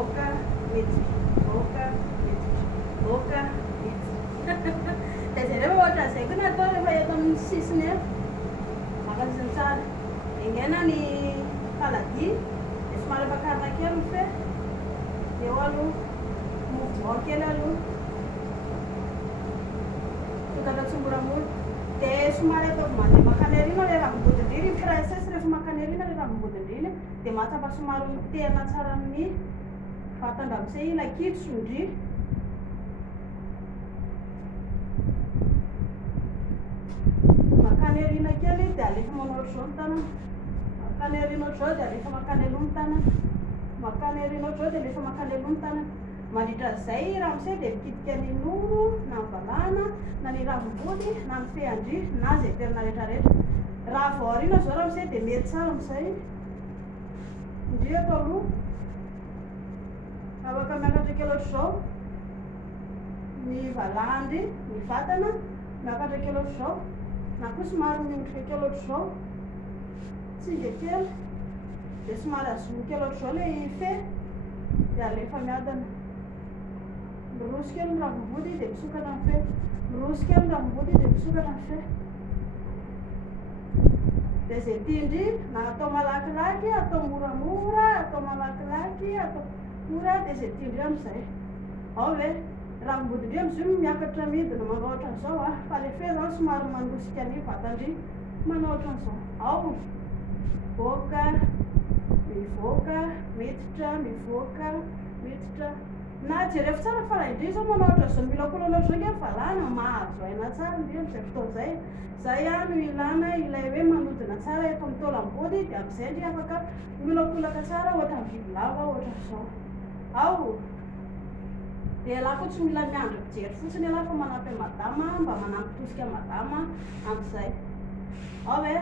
mivoaka miditra, mivoaka miditra, mivoaka miditra. Dia zay rehefa ohatra izay koa natao rehefa eto amin'ny sisiny eo maka sisiny tsara aingana ny paladia dia somary afakarina kely ny fe eo aloha movomoa kely aloha tokatra tsy moramora dia somary ataovy mandeha makany aoriana ilay ravim-bodindrina iny princesse rehefa makany aoriana ilay ravim-bodindrina dia mahatsapa somary mitehana tsara amin'ny vatan-dramosey ilay kitso indri makany aoriana kely dia alefa manao ohatr'izao ny tanana makany aoriana ohatr'izao dia alefa makany aloha ny tanana makany aoriana ohatr'izao dia alefa makany aloha ny tanana mandritra izay ramosey dia mikitika ny noro na ny valana na ny ravim-body na ny feandry na zay toerana rehetrarehetra raha vao aoriana zao ramosey dia mety tsara amin'izay indri atao aloha afaka miakatra kely ohatr'izao ny valandry ny vatana miakatra kely ohatr'izao na koa somary miondrika kely ohatr'izao tsinga kely dia somary azomo kely ohatr'izao ilay fe dia alefa miadana miroso kely ny ravim-body dia misokatra ny fe miroso kely ny ravim-body dia misokatra ny fe dia zay tiandry na atao malakilaky atao moramora atao malakilaky atao mora dia zay tiandry amin'izay ao ve ravim-bodindri amin'izio miakatra midina manao ohatran'izao fa ilay fe zany somary manosika ny vatandry manao ohatran'izao ao mivoaka mivoaka miditra mivoaka miditra na jerefo tsara fa raha indri zao manao ohatran'izao milakolana ohatr'izao nge valana mahazo aina tsara indri amin'izay fotoan'izay zay no ilana ilay hoe manodina tsara eto amin'ny taolam-body dia amin'izay indri afaka milakolaka tsara ohatra ny bibilava ohatran'izao ao dia alahy koa tsy mila miandry mijery fotsiny alahy fa manampy madama mba manampy tosika madama amin'izay ao ve